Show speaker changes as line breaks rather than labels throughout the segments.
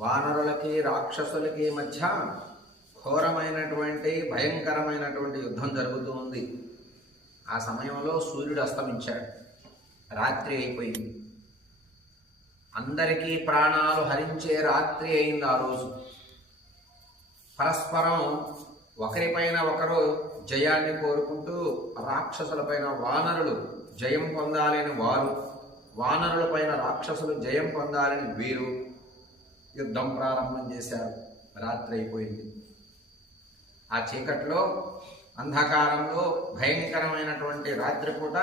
వానరులకి రాక్షసులకి మధ్య ఘోరమైనటువంటి భయంకరమైనటువంటి యుద్ధం జరుగుతూ ఉంది. ఆ సమయంలో సూర్యుడు అస్తమించాడు. రాత్రి అయిపోయింది. అందరికీ ప్రాణాలు హరించే రాత్రి అయింది ఆ రోజు. పరస్పరం ఒకరిపైన ఒకరు జయాన్ని కోరుకుంటూ రాక్షసులపైన వానరులు జయం పొందాలని వారు వానరులపైన రాక్షసులు జయం పొందాలని వీరు యుద్ధం ప్రారంభం చేశారు. రాత్రి అయిపోయింది. ఆ చీకట్లో అంధకారంలో భయంకరమైనటువంటి రాత్రిపూట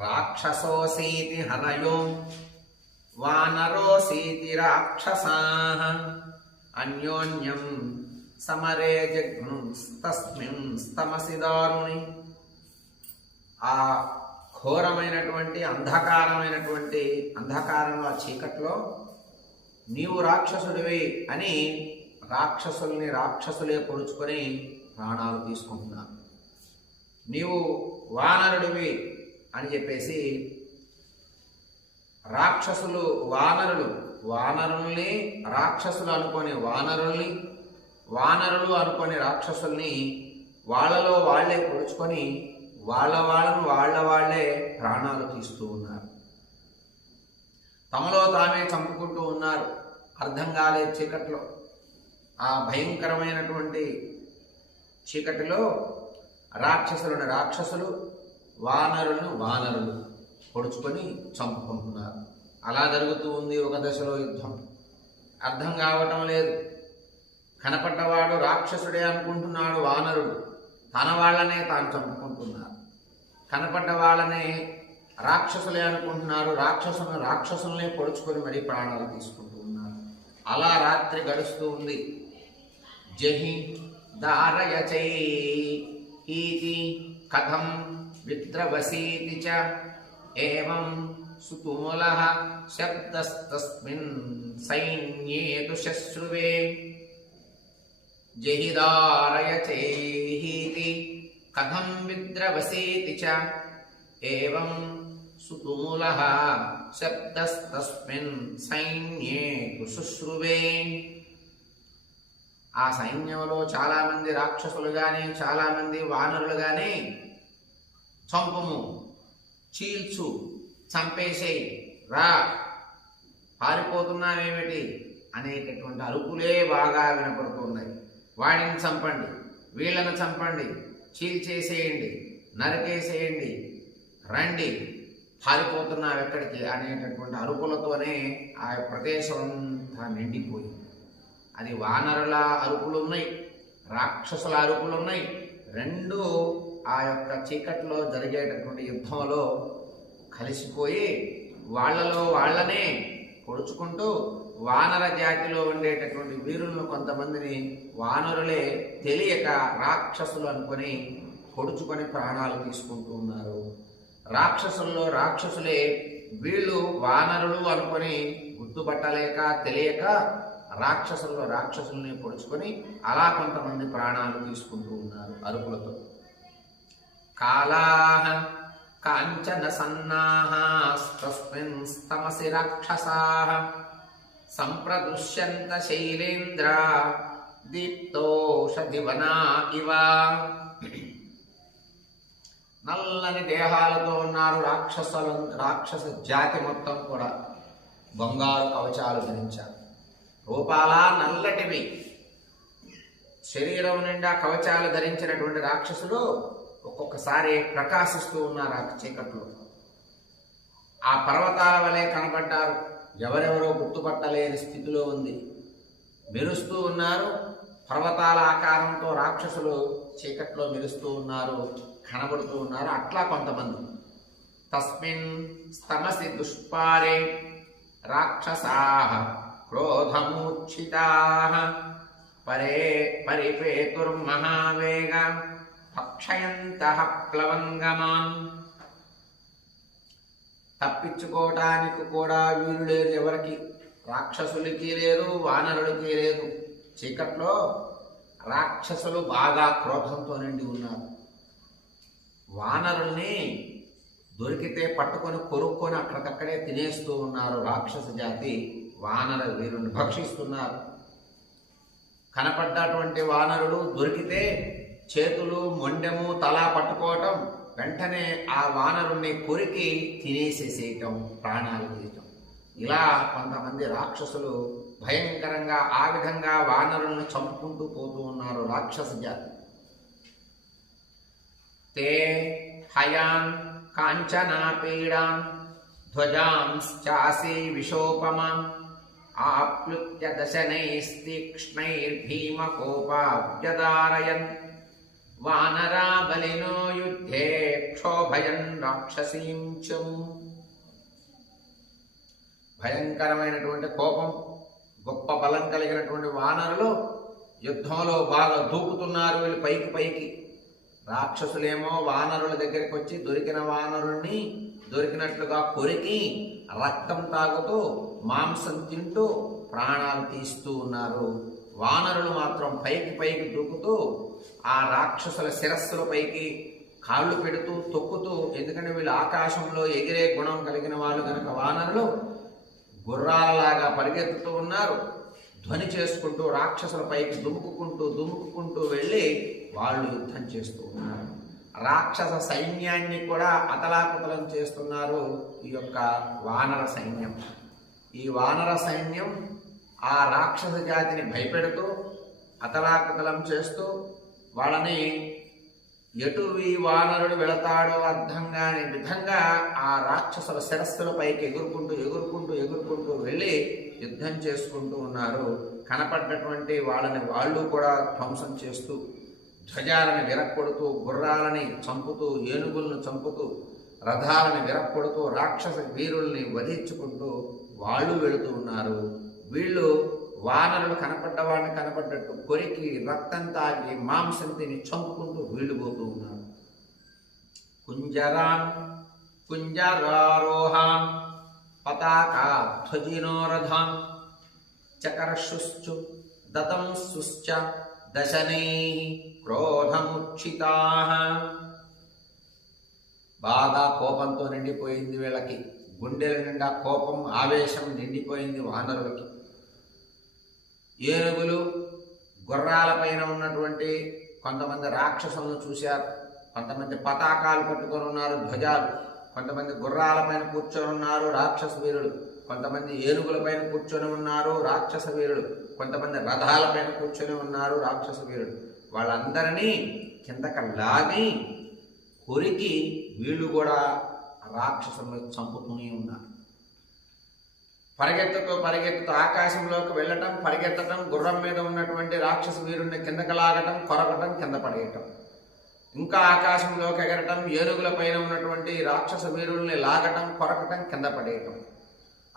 రాక్షసోసీతి హరయో వానరోసీతి రాక్షసా అన్యోన్యం సమరే జగ్నుస్తస్మిన్ స్తమసి దారుణి. ఆ ఘోరమైనటువంటి అంధకారమైనటువంటి అంధకారంలో ఆ చీకట్లో నీవు రాక్షసుడివి అని రాక్షసుల్ని రాక్షసులే పొడుచుకొని ప్రాణాలు తీసుకుంటున్నాను నీవు వానరుడివి అని చెప్పేసి రాక్షసులు వానరులు వానరుల్ని రాక్షసులు అనుకొని వానరుల్ని వానరులు అనుకొని రాక్షసుల్ని వాళ్ళలో వాళ్ళే పొడుచుకొని వాళ్ళ వాళ్ళను వాళ్ళ వాళ్ళే ప్రాణాలు తీస్తూ ఉన్నారు. తమలో తామే చంపుకుంటూ ఉన్నారు. అర్థం కాలే చీకట్లో. ఆ భయంకరమైనటువంటి చీకటిలో రాక్షసులను రాక్షసులు వానరులను వానరులు పొడుచుకొని చంపుకుంటున్నారు. అలా జరుగుతూ ఉంది ఒక దశలో యుద్ధం. అర్థం కావటం లేదు. కనపడ్డవాడు రాక్షసుడే అనుకుంటున్నాడు వానరుడు. తన వాళ్ళనే తాను చంపుకుంటున్నారు. కనపడ్డ వాళ్ళనే రాక్షసులే అనుకుంటున్నారు. రాక్షసులను రాక్షసులనే పొడుచుకొని మరీ ప్రాణాలు తీసుకుంటూ ఉన్నారు. అలా రాత్రి గడుస్తూ ఉంది. జహి దారయచై కథం విద్రవసీతి చ ఏం సుతుముల శబ్దస్తస్మిన్ సైన్యే దుశ్రువే శశ్రువే కథం విద్రవసీతి చ. ఏవం సుతుముల శబ్దస్తస్మిన్ సైన్యే కుశుశ్రువే ఆ సైన్యంలో చాలామంది రాక్షసులు కానీ చాలామంది వానరులు కానీ చంపుము చీల్చు చంపేసేయి రా. పారిపోతున్నామేమిటి అనేటటువంటి అరుపులే బాగా వినపడుతున్నాయి వాడిని చంపండి వీళ్ళను చంపండి. చీల్చేసేయండి నరికేసేయండి. రండి పారిపోతున్నావు ఎక్కడికి అనేటటువంటి అరుపులతోనే ఆ ప్రదేశం అంతా నిండిపోయింది. అది వానరుల అరుపులు ఉన్నాయి రాక్షసుల అరుపులు ఉన్నాయి రెండు ఆ యొక్క చీకట్లో జరిగేటటువంటి యుద్ధంలో కలిసిపోయి వాళ్ళలో వాళ్ళనే పొడుచుకుంటూ వానర జాతిలో ఉండేటటువంటి వీరులను కొంతమందిని వానరులే తెలియక రాక్షసులు అనుకొని పొడుచుకొని ప్రాణాలు తీసుకుంటూ ఉన్నారు. రాక్షసుల్లో రాక్షసులే వీళ్ళు వానరులు అనుకొని గుర్తుపట్టలేక తెలియక రాక్షసుల్లో రాక్షసుల్ని పొడుచుకొని అలా కొంతమంది ప్రాణాలు తీసుకుంటూ ఉన్నారు అరుపులతో కాలాహ కాంచన సన్నాహాస్తస్మిన్ స్తమసి సంప్రదుష్యంత శైలేంద్ర దీప్తోషధివనా ఇవ. నల్లని దేహాలతో ఉన్నారు రాక్షసులు రాక్షస జాతి మొత్తం కూడా. బంగారు కవచాలు ధరించారు. రూపాల నల్లటివి. శరీరం నిండా కవచాలు ధరించినటువంటి రాక్షసులు ఒక్కొక్కసారి ప్రకాశిస్తూ ఉన్నారు ఆ చీకట్లో. ఆ పర్వతాల వలె కనపడ్డారు. ఎవరెవరో గుర్తుపట్టలేని స్థితిలో ఉంది. మెరుస్తూ ఉన్నారు. పర్వతాల ఆకారంతో రాక్షసులు చీకట్లో మెరుస్తూ ఉన్నారు కనబడుతూ ఉన్నారు. అట్లా కొంతమంది. తస్మిన్ స్తమసి దుష్పారే రాక్షసా క్రోధమూర్ఛితా పరే పరిపేతుర్మహావేగ భక్షయంత ప్లవంగమాన్ తప్పించుకోవటానికి కూడా వీలు లేదు ఎవరికి. రాక్షసులకి లేదు వానరుడికి లేదు. చీకట్లో రాక్షసులు బాగా క్రోధంతో నిండి ఉన్నారు. వానరుల్ని దొరికితే పట్టుకొని కొనుక్కొని అక్కడికక్కడే తినేస్తూ ఉన్నారు రాక్షస జాతి వానర వీరుని భక్షిస్తున్నారు. కనపడ్డటువంటి వానరుడు దొరికితే చేతులు మొండెము తలా పట్టుకోవటం వెంటనే ఆ వానరుణ్ణి కొరికి తినేసేసేయటం ప్రాణాలు తీయటం. ఇలా కొంతమంది రాక్షసులు భయంకరంగా ఆ విధంగా వానరులను చంపుకుంటూ పోతూ ఉన్నారు రాక్షస జాతి. తే హయాన్ కాంచనాపీడాం ధ్వజాంశ్చాసి విశోపమాం ఆప్లుత్య దశనైస్తీక్ష్ణైర్భీమకోపాభ్యదారయన్ వానరాబలినో యుద్ధే క్షోభయన్ రాక్షసీంచం. భయంకరమైనటువంటి కోపం గొప్ప బలం కలిగినటువంటి వానరులు యుద్ధంలో బాగా దూకుతున్నారు వీళ్ళు పైకి పైకి. రాక్షసులేమో వానరుల దగ్గరికి వచ్చి దొరికిన వానరుణ్ణి దొరికినట్లుగా కొరికి రక్తం తాగుతూ మాంసం తింటూ ప్రాణాలు తీస్తూ ఉన్నారు. వానరులు మాత్రం పైకి పైకి దూకుతూ ఆ రాక్షసుల శిరస్సులపైకి కాళ్ళు పెడుతూ తొక్కుతూ ఎందుకంటే వీళ్ళు ఆకాశంలో ఎగిరే గుణం కలిగిన వాళ్ళు కనుక వానరులు గుర్రాలలాగా పరిగెత్తుతూ ఉన్నారు. ధ్వని చేసుకుంటూ రాక్షసులపైకి దుముకుకుంటూ దుముకుకుంటూ వెళ్ళి వాళ్ళు యుద్ధం చేస్తూ ఉన్నారు. రాక్షస సైన్యాన్ని కూడా అతలాకుతలం చేస్తున్నారు ఈ యొక్క వానర సైన్యం. ఈ వానర సైన్యం ఆ రాక్షస జాతిని భయపెడుతూ అతలాకుతలం చేస్తూ వాళ్ళని ఎటు ఈ వానరుడు వెళతాడో అర్థం కాని విధంగా ఆ రాక్షసుల శిరస్సుల పైకి ఎగురుకుంటూ ఎగురుకుంటూ ఎగురుకుంటూ వెళ్ళి యుద్ధం చేసుకుంటూ ఉన్నారు. కనపడ్డటువంటి వాళ్ళని వాళ్ళు కూడా ధ్వంసం చేస్తూ ధ్వజాలను విరక్కొడుతూ గుర్రాలని చంపుతూ ఏనుగులను చంపుతూ రథాలను విరక్కొడుతూ రాక్షస వీరుల్ని వధించుకుంటూ వాళ్ళు వెళుతూ ఉన్నారు. వానరులు కనపడ్డ వాళ్ళని కనపడ్డట్టు కొరికి రక్తం తాగి మాంసం తిని చంపుకుంటూ వీళ్ళిపోతూ ఉన్నారు కుంజరాన్ కుంజరారోహాన్ పతాకా ధ్వజినోరథాన్ చకర్షుశ్చు దతంసుశ్చ దశనై క్రోధముక్షితా బాగా కోపంతో నిండిపోయింది వీళ్ళకి. గుండెల నిండా కోపం ఆవేశం నిండిపోయింది వానరులకి. ఏనుగులు గుర్రాలపైన ఉన్నటువంటి కొంతమంది రాక్షసులను చూశారు. కొంతమంది పతాకాలు పట్టుకొని ఉన్నారు ధ్వజాలు. కొంతమంది గుర్రాలపైన కూర్చొని ఉన్నారు రాక్షస వీరులు. కొంతమంది ఏనుగులపైన కూర్చొని ఉన్నారు రాక్షస వీరుడు కొంతమంది రథాలపైన కూర్చొని ఉన్నారు రాక్షస వీరుడు వాళ్ళందరినీ కిందకి లాగి కొరికి వీళ్ళు కూడా రాక్షసులను చంపుతూనే ఉన్నారు. పరిగెత్తుతూ పరిగెత్తుతూ ఆకాశంలోకి వెళ్ళటం పరిగెత్తటం గుర్రం మీద ఉన్నటువంటి రాక్షస వీరుణ్ణి కిందకి లాగటం కొరకటం కింద పడేయటం. ఇంకా ఆకాశంలోకి ఎగరటం ఏనుగుల పైన ఉన్నటువంటి రాక్షస వీరుల్ని లాగటం కొరకటం కింద పడేయటం.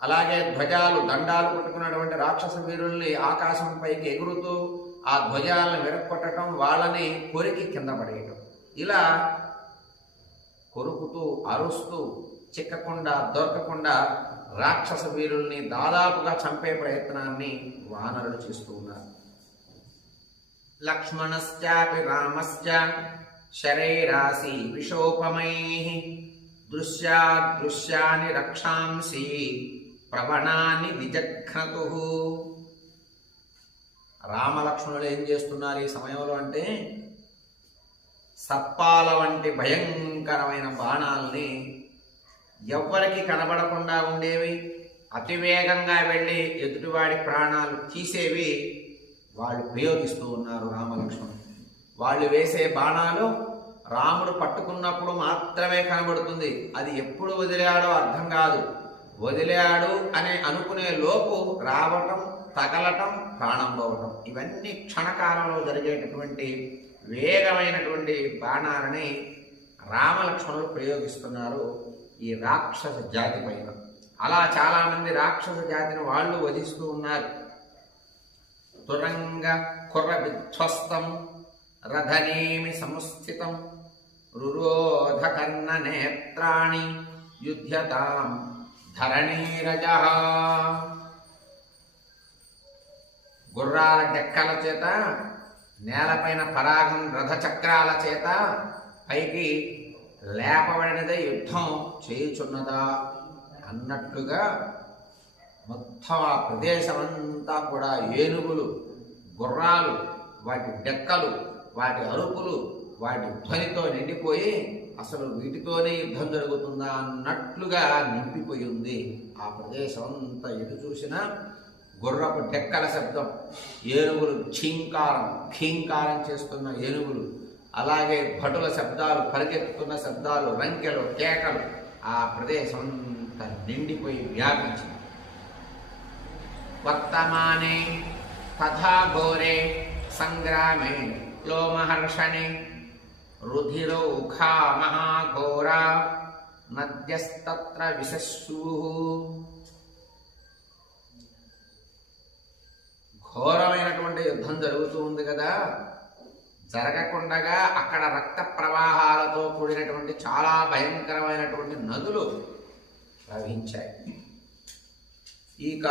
అలాగే ధ్వజాలు దండాలు పట్టుకున్నటువంటి రాక్షస వీరుల్ని ఆకాశం పైకి ఎగురుతూ ఆ ధ్వజాలను విరగొట్టడం వాళ్ళని కొరికి కింద పడేయటం. ఇలా కొరుకుతూ అరుస్తూ చిక్కకుండా దొరకకుండా రాక్షస వీరుల్ని దాదాపుగా చంపే ప్రయత్నాన్ని వానరులు చేస్తూ ఉన్నారు. లక్ష్మణశ్చాపి రామశ్చ శరైరాసి విషోపమై దృశ్యాదృశ్యాని రక్షాంసి ప్రవణాన్ని విజఘ్నతు. రామలక్ష్మణులు ఏం చేస్తున్నారు ఈ సమయంలో అంటే సర్పాల వంటి భయంకరమైన బాణాల్ని ఎవ్వరికి కనబడకుండా ఉండేవి. అతివేగంగా వెళ్ళి ఎదుటివాడి ప్రాణాలు తీసేవి. వాళ్ళు ప్రయోగిస్తూ ఉన్నారు రామలక్ష్మణుడు వాళ్ళు వేసే బాణాలు రాముడు పట్టుకున్నప్పుడు మాత్రమే కనబడుతుంది. అది ఎప్పుడు వదిలాడో అర్థం కాదు. వదిలాడు అనే అనుకునే లోపు రావటం తగలటం ప్రాణం పోవటం ఇవన్నీ క్షణకాలంలో జరిగేటటువంటి వేగమైనటువంటి బాణాలని రామలక్ష్మణులు ప్రయోగిస్తున్నారు. ఈ రాక్షస జాతి పైన. అలా చాలామంది రాక్షస జాతిని వాళ్ళు వధిస్తూ ఉన్నారు. తురంగ కుర్ర విధ్వస్తం రథనేమి సంస్థితం రురోధకర్ణ నేత్రాణి యుధ్యతాం ధరణీరజ. గుర్రాల డెక్కల చేత నేలపైన పరాగం రథచక్రాల చేత పైకి లేపబడినదే యుద్ధం చేయుచున్నదా అన్నట్లుగా మొత్తం ఆ ప్రదేశం అంతా కూడా ఏనుగులు గుర్రాలు వాటి డెక్కలు వాటి అరుపులు వాటి ధ్వనితో నిండిపోయి అసలు వీటితోనే యుద్ధం జరుగుతుందా అన్నట్లుగా నింపిపోయి ఉంది. ఆ ప్రదేశం అంతా ఎటు చూసినా గుర్రపు డెక్కల శబ్దం ఏనుగులు ఛీంకారం ఖీంకారం చేస్తున్న ఏనుగులు అలాగే భటుల శబ్దాలు పరిగెత్తుతున్న శబ్దాలు రంకెలు కేకలు ఆ ప్రదేశం అంతా నిండిపోయి వ్యాపించింది. వర్తమానే తథా ఘోరే సంగ్రామే లోమహర్షణే రుధిరౌఖా మహాఘోరా నద్యస్తత్ర విశస్సు ఘోరమైనటువంటి యుద్ధం జరుగుతూ ఉంది కదా. జరగకుండగా అక్కడ రక్త ప్రవాహాలతో కూడినటువంటి చాలా భయంకరమైనటువంటి నదులు ప్రవహించాయి. ఇక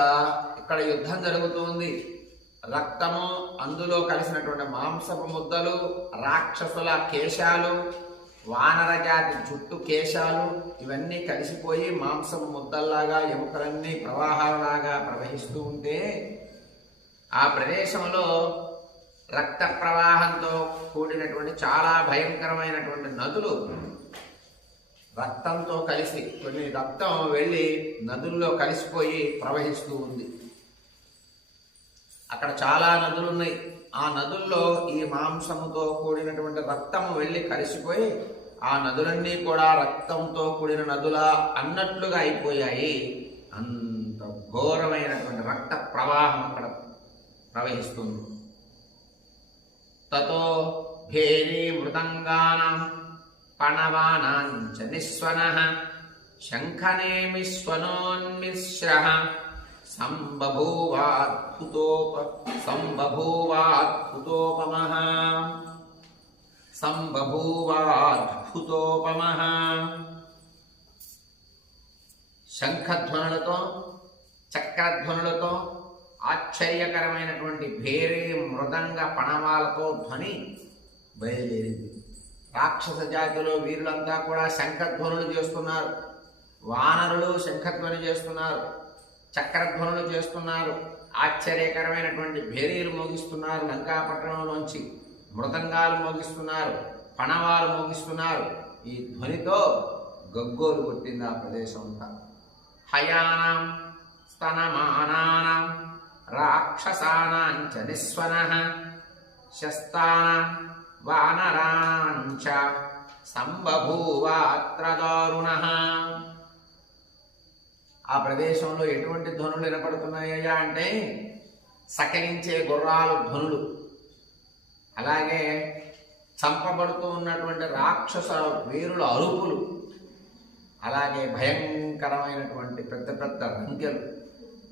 ఇక్కడ యుద్ధం జరుగుతుంది. రక్తము అందులో కలిసినటువంటి మాంసపు ముద్దలు రాక్షసుల కేశాలు వానరజాతి జుట్టు కేశాలు ఇవన్నీ కలిసిపోయి మాంసపు ముద్దల్లాగా ఎముకలన్నీ ప్రవాహాలలాగా ప్రవహిస్తూ ఉంటే ఆ ప్రదేశంలో రక్త ప్రవాహంతో కూడినటువంటి చాలా భయంకరమైనటువంటి నదులు రక్తంతో కలిసి కొన్ని రక్తం వెళ్ళి నదుల్లో కలిసిపోయి ప్రవహిస్తూ ఉంది. అక్కడ చాలా నదులు ఉన్నాయి ఆ నదుల్లో ఈ మాంసముతో కూడినటువంటి రక్తము వెళ్ళి కలిసిపోయి ఆ నదులన్నీ కూడా రక్తంతో కూడిన నదులా అన్నట్లుగా అయిపోయాయి. అంత ఘోరమైనటువంటి రక్త ప్రవాహం అక్కడ ప్రవహిస్తుంది. తతో భేరీ మృదంగానాం పణవానాంచ నిస్వన శంఖనేమిస్వనోన్మిశ్ర సంబభూవాద్భుతోప సంబభూవాద్భుతోపమ సంబభూవాద్భుతోపమ. శంఖధ్వనులతో చక్రధ్వనులతో ఆశ్చర్యకరమైనటువంటి భేరే మృదంగ పణవాలతో ధ్వని బయలుదేరింది. రాక్షస జాతిలో వీరులంతా కూడా శంఖధ్వనులు చేస్తున్నారు. వానరులు శంఖధ్వని చేస్తున్నారు. చక్రధ్వనులు చేస్తున్నారు. ఆశ్చర్యకరమైనటువంటి భేరీలు మోగిస్తున్నారు. లంకాపట్టణంలోంచి మృదంగాలు మోగిస్తున్నారు. పణవాలు మోగిస్తున్నారు. ఈ ధ్వనితో గగ్గోలు కొట్టింది ఆ ప్రదేశం అంతా. హయానం స్తనమానానం రాక్షసానాం చ నిస్వనః శస్తానాం వానరాణాం చ సంబభూవాత్ర దారుణః ఆ ప్రదేశంలో ఎటువంటి ధ్వనులు వినపడుతున్నాయ్యా అంటే సకలించే గుర్రాలు ధ్వనులు. అలాగే చంపబడుతూ ఉన్నటువంటి రాక్షస వీరుల అరుపులు. అలాగే భయంకరమైనటువంటి పెద్ద పెద్ద రంకెలు.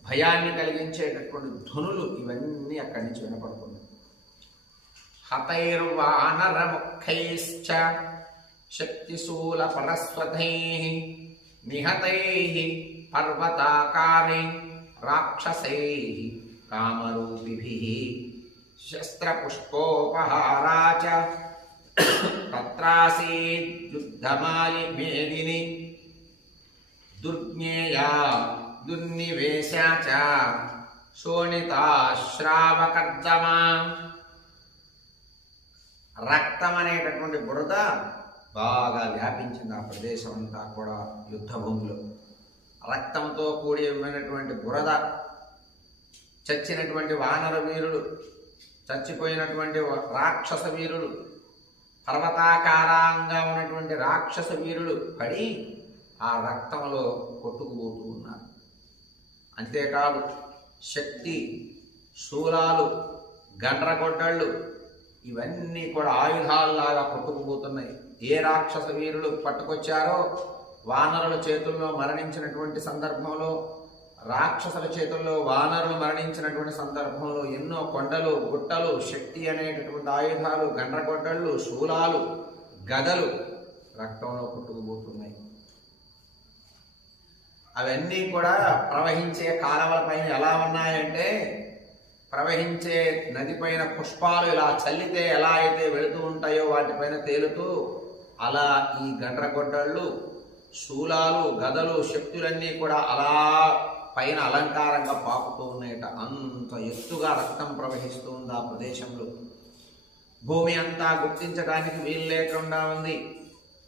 భయాన్ని కలిగించేటటువంటి ధ్వనులు ఇవన్నీ అక్కడి నుంచి వినపడుతున్నాయి. హతైర్వానరముఖైశ్చ శక్తిశూల పరస్వతై నిహతై పర్వతాకారై రాక్షసై కామరూపిభి శస్త్రపుష్పోపహారా చ తత్రాసీద్యుద్ధమాలి మేదిని దుర్జ్ఞేయా దుర్నివేశా చ శోణితాశ్రావకర్దమా రక్తం అనేటటువంటి బురద బాగా వ్యాపించింది ఆ ప్రదేశం అంతా కూడా యుద్ధభూమిలో. రక్తంతో కూడినటువంటి బురద చచ్చినటువంటి వానర వీరులు చచ్చిపోయినటువంటి రాక్షస వీరులు పర్వతాకారంగా ఉన్నటువంటి రాక్షస వీరులు పడి ఆ రక్తంలో కొట్టుకుపోతూ అంతేకాదు శక్తి శూలాలు గండ్రగొడ్డళ్ళు ఇవన్నీ కూడా ఆయుధాలలాగా కొట్టుకుపోతున్నాయి. ఏ రాక్షస వీరులు పట్టుకొచ్చారో వానరుల చేతుల్లో మరణించినటువంటి సందర్భంలో రాక్షసుల చేతుల్లో వానరులు మరణించినటువంటి సందర్భంలో ఎన్నో కొండలు గుట్టలు శక్తి అనేటటువంటి ఆయుధాలు గండ్రగొడ్డళ్ళు శూలాలు గదలు రక్తంలో పుట్టుకుపోతున్నాయి అవన్నీ కూడా ప్రవహించే కాలవల పైన ఎలా ఉన్నాయంటే ప్రవహించే నది పైన పుష్పాలు ఇలా చల్లితే ఎలా అయితే వెళుతూ ఉంటాయో వాటిపైన తేలుతూ అలా ఈ గండ్రగొడ్డళ్ళు శూలాలు గదలు శక్తులన్నీ కూడా అలా పైన అలంకారంగా పాకుతూ ఉన్నాయట. అంత ఎత్తుగా రక్తం ప్రవహిస్తూ ఉంది ఆ ప్రదేశంలో. భూమి అంతా గుర్తించడానికి వీలు లేకుండా ఉంది.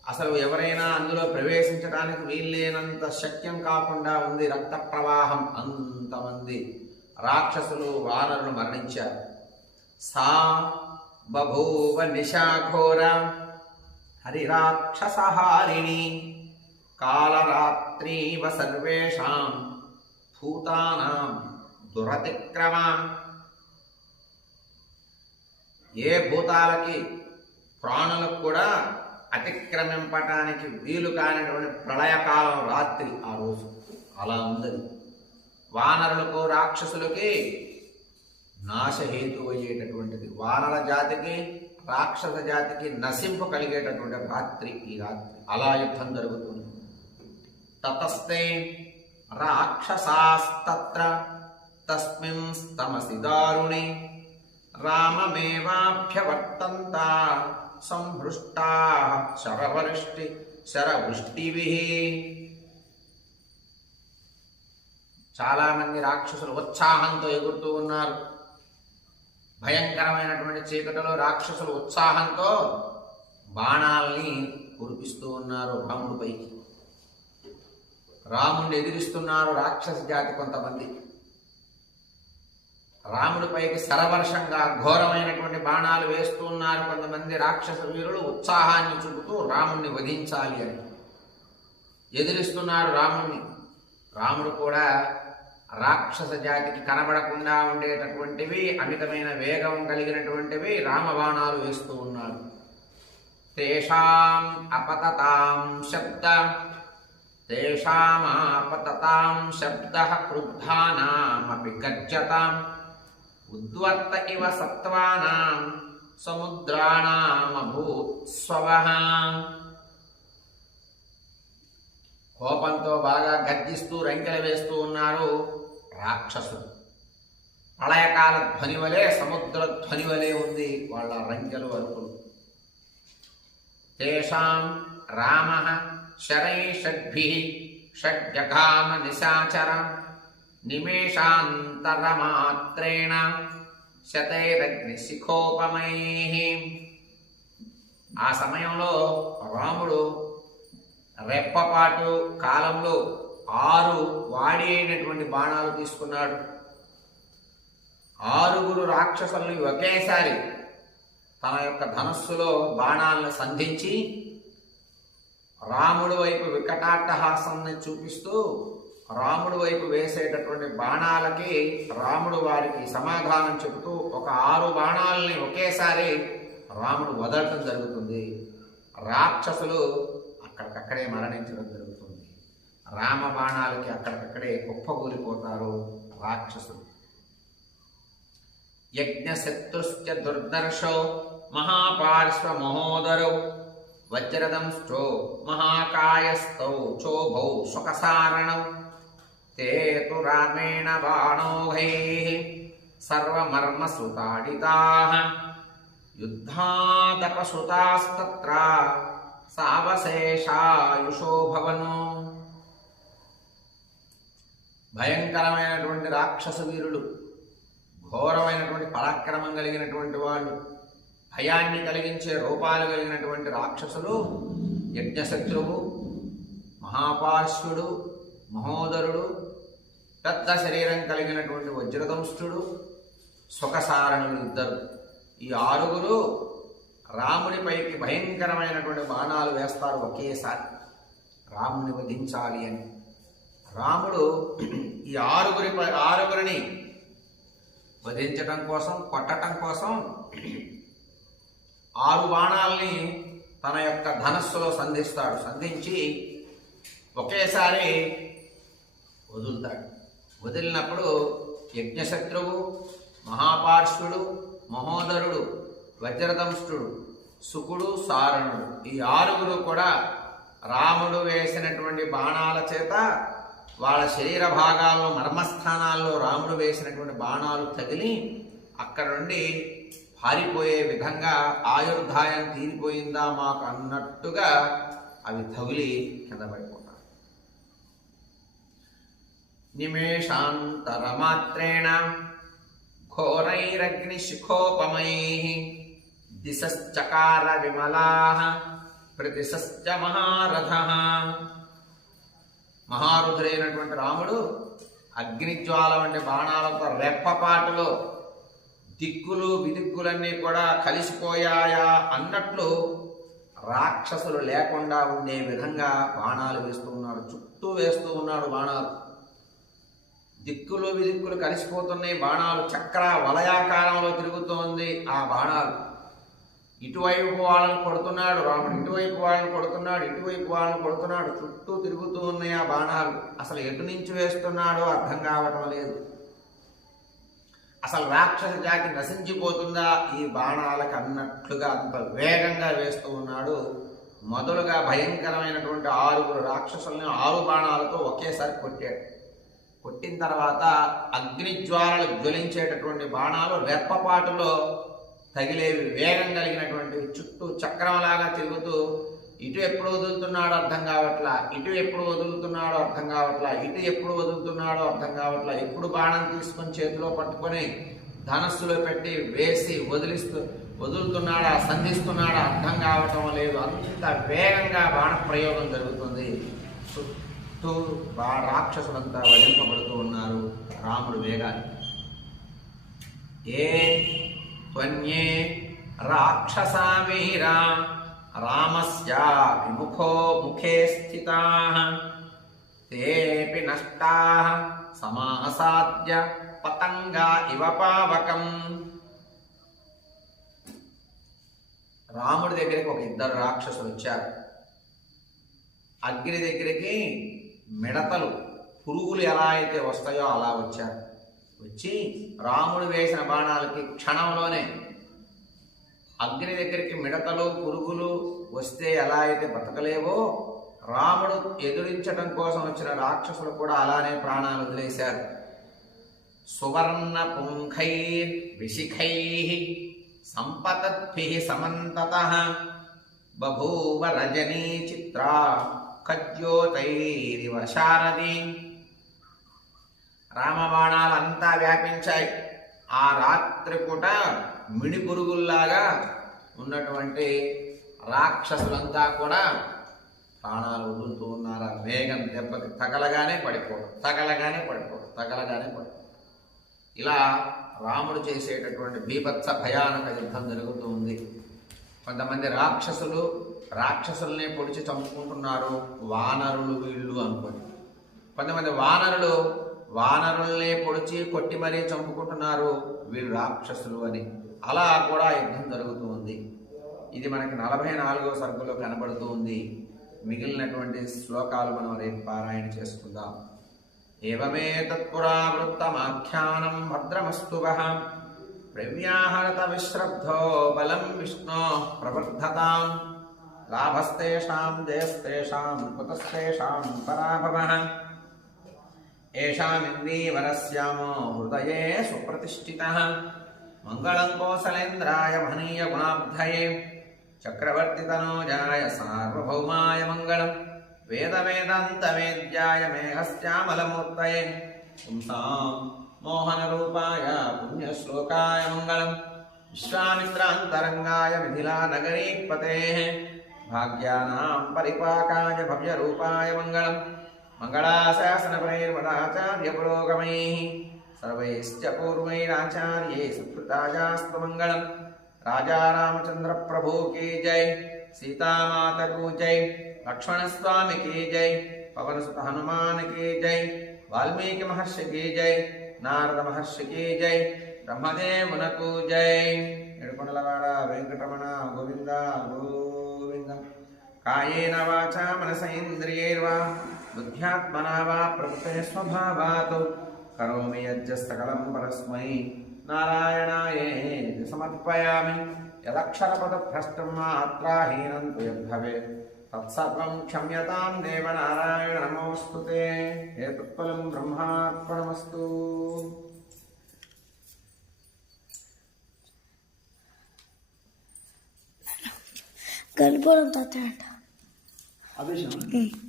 అసలు ఎవరైనా అందులో ప్రవేశించడానికి వీల్లేనంత శక్యం కాకుండా ఉంది రక్త ప్రవాహం అంతమంది. రాక్షసులు వానరులు మరణించారు. సా బభూవ నిశాఘోర హరిరాక్షసహారిణి కాలరాత్రీవ సర్వేషాం భూతానాం దురతిక్రమ. ఏ భూతాలకి ప్రాణులకు కూడా అతిక్రమింపటానికి వీలు కానిటువంటి ప్రళయకాలం రాత్రి ఆ రోజు. అలా ఉందది వానరులకు రాక్షసులకి నాశహేతు అయ్యేటటువంటిది. వానర జాతికి రాక్షస జాతికి నశింపు కలిగేటటువంటి రాత్రి ఈ రాత్రి. అలా యుద్ధం జరుగుతుంది. తతస్తే రాక్షసాస్తత్ర తస్మిన్ స్తమసి దారుణి. రామమేవాభ్యవర్తంతా. సంహృష్టా శరవృష్టి శరవృష్టిభి. చాలామంది రాక్షసులు ఉత్సాహంతో ఎగురుతూ ఉన్నారు. భయంకరమైనటువంటి చీకటిలో రాక్షసులు ఉత్సాహంతో బాణాల్ని కురిపిస్తూ ఉన్నారు రాముడిపైకి రాముడిని ఎదిరిస్తున్నారు రాక్షస జాతి కొంతమంది. రాముడిపైకి సరవర్షంగా ఘోరమైనటువంటి బాణాలు వేస్తూ ఉన్నారు కొంతమంది రాక్షస వీరులు. ఉత్సాహాన్ని చూపుతూ రాముణ్ణి వధించాలి అని ఎదిరిస్తున్నారు రాముణ్ణి. రాముడు కూడా రాక్షస జాతికి కనబడకుండా ఉండేటటువంటివి అమితమైన వేగం కలిగినటువంటివి రామబాణాలు వేస్తూ ఉన్నారు. తేషాం అపతతాం శబ్ద తేషామాపతతాం శబ్ద క్రుద్ధానామపి గర్జతాం ఉద్వర్త ఇవ సత్వానాం సముద్రాణామభూత్స్వవ కోపంతో బాగా గర్జిస్తూ రంకెలు వేస్తూ ఉన్నారు రాక్షసులు. ప్రళయకాల ధ్వని వలె సముద్ర ధ్వని వలె ఉంది వాళ్ళ రంకెలు అరుపులు తేషాం రామ శరై షడ్భి షడ్జఘామ నిశాచర. నిమేషాంతరమాత్రేణ శతైరగ్నిశిఖోపమై ఆ సమయంలో రాముడు రెప్పపాటు కాలంలో ఆరు వాడి అయినటువంటి బాణాలు తీసుకున్నాడు. ఆరుగురు రాక్షసుల్ని ఒకేసారి తన యొక్క ధనస్సులో బాణాలను సంధించి రాముడు వైపు వికటాట్టహాసం చూపిస్తూ రాముడు వైపు వేసేటటువంటి బాణాలకి రాముడు వారికి సమాధానం చెబుతూ ఒక ఆరు బాణాలని ఒకేసారి రాముడు వదలటం జరుగుతుంది. రాక్షసులు అక్కడికక్కడే మరణించడం జరుగుతుంది. రామ బాణాలకి అక్కడికక్కడే కుప్పగూలిపోతారు రాక్షసులు. యజ్ఞశత్రుశ్చ దుర్దర్శో మహాపార్శ్వ మహోదరౌ వజ్రదంష్టో మహాకాయస్థౌ చోభౌ సుఖసారణం ते तु रामेण बाणोघैः सर्वमर्मसुताडिताः युद्धादपसुतास्तत्र సావశేషాయుషో భవను భయంకరమైనటువంటి రాక్షస వీరులు ఘోరమైనటువంటి పరాక్రమం కలిగినటువంటి వాళ్ళు భయాన్ని కలిగించే రూపాలు కలిగినటువంటి రాక్షసులు యజ్ఞశత్రువు మహాపార్శ్వుడు మహోదరుడు పెద్ద శరీరం కలిగినటువంటి వజ్రదంష్టుడు సుఖసారణులు ఇద్దరు. ఈ ఆరుగురు రామునిపైకి భయంకరమైనటువంటి బాణాలు వేస్తారు ఒకేసారి. రాముని వధించాలి అని. రాముడు ఈ ఆరుగురి ఆరుగురిని వధించటం కోసం కొట్టటం కోసం ఆరు బాణాల్ని తన యొక్క ధనస్సులో సంధిస్తాడు. సంధించి ఒకేసారి వదులుతాడు. వదిలినప్పుడు యజ్ఞశత్రువు మహాపార్శ్వుడు మహోదరుడు వజ్రదంష్టుడు సుకుడు సారణుడు ఈ ఆరుగురు కూడా రాముడు వేసినటువంటి బాణాల చేత వాళ్ళ శరీర భాగాల్లో మర్మస్థానాల్లో రాముడు వేసినటువంటి బాణాలు తగిలి అక్కడ నుండి పారిపోయే విధంగా ఆయుర్ధాయం తీరిపోయిందా మాకు అన్నట్టుగా అవి తగిలి కింద నిమేషాంతరమాత్రేణ ఘోరైరగ్నిశిఖోపమై దిశశ్చకార విమలా ప్రతిశ్చ మహారథ మహారుధుడైనటువంటి రాముడు అగ్నిజ్వాల వంటి బాణాలతో రెప్పపాటులో దిక్కులు విదిక్కులన్నీ కూడా కలిసిపోయాయా అన్నట్లు రాక్షసులు లేకుండా ఉండే విధంగా బాణాలు వేస్తూ ఉన్నాడు చుట్టూ వేస్తూ ఉన్నాడు బాణాలు. దిక్కులు విదిక్కులు కలిసిపోతున్నాయి బాణాలు చక్ర వలయాకారంలో తిరుగుతోంది. ఆ బాణాలు ఇటువైపు వాళ్ళని కొడుతున్నాడు రాముడు ఇటువైపు వాళ్ళని కొడుతున్నాడు ఇటువైపు వాళ్ళని కొడుతున్నాడు. చుట్టూ తిరుగుతూ ఉన్నాయి ఆ బాణాలు. అసలు ఎటు నుంచి వేస్తున్నాడో అర్థం కావటం లేదు. అసలు రాక్షస జాతి నశించిపోతుందా? ఈ బాణాలకు అన్నట్లుగా అంత వేగంగా వేస్తూ ఉన్నాడు. మొదలుగా భయంకరమైనటువంటి ఆరుగురు రాక్షసుల్ని ఆరు బాణాలతో ఒకేసారి కొట్టాడు. కొట్టిన తర్వాత అగ్నిజ్వాలలు జ్వలించేటటువంటి బాణాలు రెప్పపాటులో తగిలేవి వేగం కలిగినటువంటివి చుట్టూ చక్రంలాగా తిరుగుతూ ఇటు ఎప్పుడు వదులుతున్నాడో అర్థం కావట్లా ఇటు ఎప్పుడు వదులుతున్నాడో అర్థం కావట్లా ఇటు ఎప్పుడు వదులుతున్నాడో అర్థం కావట్లా ఎప్పుడు బాణం తీసుకొని చేతిలో పట్టుకొని ధనస్సులో పెట్టి వేసి వదిలిస్తూ వదులుతున్నాడా సంధిస్తున్నాడా అర్థం కావటం లేదు. అంత వేగంగా బాణ ప్రయోగం జరుగుతుంది. చుట్టూ బా రాక్షసులంతా వధింపబడుతూ ఉన్నారు రాముడు వేగాన్ని ఏ త్వన్యే రాక్షసామీరా రామస్య విముఖో ముఖే స్థితా. తేపి నష్టా సమాసాద్య పతంగా ఇవ పావకం. రాముడి దగ్గరికి ఒక ఇద్దరు రాక్షసులు వచ్చారు. అగ్ని దగ్గరికి మిడతలు పురుగులు ఎలా అయితే వస్తాయో అలా వచ్చారు వచ్చి రాముడు వేసిన బాణాలకి క్షణంలోనే అగ్ని దగ్గరికి మిడతలు పురుగులు వస్తే ఎలా అయితే బ్రతకలేవో రాముడు ఎదురించడం కోసం వచ్చిన రాక్షసులు కూడా అలానే ప్రాణాలు వదిలేశారు. సువర్ణ పుంఖై విశిఖై సంపతద్భి సమంతత బభూవ రజనీ చిత్ర ఖద్యోతైరివ శారది. రామబాణాలంతా వ్యాపించాయి. ఆ రాత్రి పూట మిడి పురుగుల్లాగా ఉన్నటువంటి రాక్షసులంతా కూడా ప్రాణాలు వదులుతూ ఉన్నారు? ఆ వేగం దెబ్బకి తగలగానే పడిపోవడం తగలగానే పడిపోవడం తగలగానే పడిపోవడం. ఇలా రాముడు చేసేటటువంటి బీభత్స భయానక యుద్ధం జరుగుతూ ఉంది. కొంతమంది రాక్షసులు రాక్షసుల్ని పొడిచి చంపుకుంటున్నారు వానరులు వీళ్ళు అనుకోని కొంతమంది వానరులు వానరుల్నే పొడిచి కొట్టి మరీ చంపుకుంటున్నారు వీళ్ళు రాక్షసులు అని. అలా కూడా యుద్ధం జరుగుతూ ఉంది. ఇది మనకి నలభై నాలుగో సరుకులో కనబడుతూ ఉంది. మిగిలినటువంటి శ్లోకాలు మనం రేపు పారాయణ చేసుకుందాం. ఏవమే తత్పురావృత్తమాఖ్యానం భద్రమస్తు ప్రవ్యాహరత విశ్రబ్ధో బలం విష్ణో ప్రవర్ధతాం లాభస్తేషాం జయస్తేషాం కుతస్తేషాం పరాభవః. ఏషామిందీవరస్యామో హృదయే సుప్రతిష్ఠితः. మంగళం కోసలేంద్రాయ మహనీయ గుణాబ్ధయే. చక్రవర్తితనోజాయ సార్వభౌమాయ మంగళం. వేద వేద్యాయ మేఘశ్యామలమూర్తయే. పుంసాం మోహనరూపాయ పుణ్యశ్లోకాయ మంగళం. విశ్వామిత్రాంతరంగాయ మిథిలానగరీపతే భాగ్యానాం పరిపాకాయ భవ్య రూపాయ మంగళం మంగళాశాసన పరైర్మదాచార్య పురోగమై సర్వైశ్చ పూర్వైరాచార్యై సుకృతాయాస్తమంగళం రాజా రామచంద్ర ప్రభు కీ జై సీతామాతకు జై లక్ష్మణస్వామి కీ జై పవనసుత హనుమాన్ కీ జై వాల్మీకి మహర్షి కీ జై నారద మహర్షి కీ జై బ్రహ్మదేవునకు జై ఏడుకొండలవాడ వెంకటరమణ గోవింద గో కాయేన వాచ మనసైంద్రియైర్వా బుద్ధ్యాత్మనా వా ప్రకృతే స్వభావాత్. కరోమి యజ్జస్తకలం పరస్మై. నారాయణాయే సమర్పయామి. యదక్షరపదభ్రష్టం మాత్రాహీనం భవే తత్సర్వం క్షమ్యతాం దేవనారాయణ నమోస్తు హే తత్ఫలం బ్రహ్మార్పణమస్తు
గర్భం తాత 好，
不
行。嗯。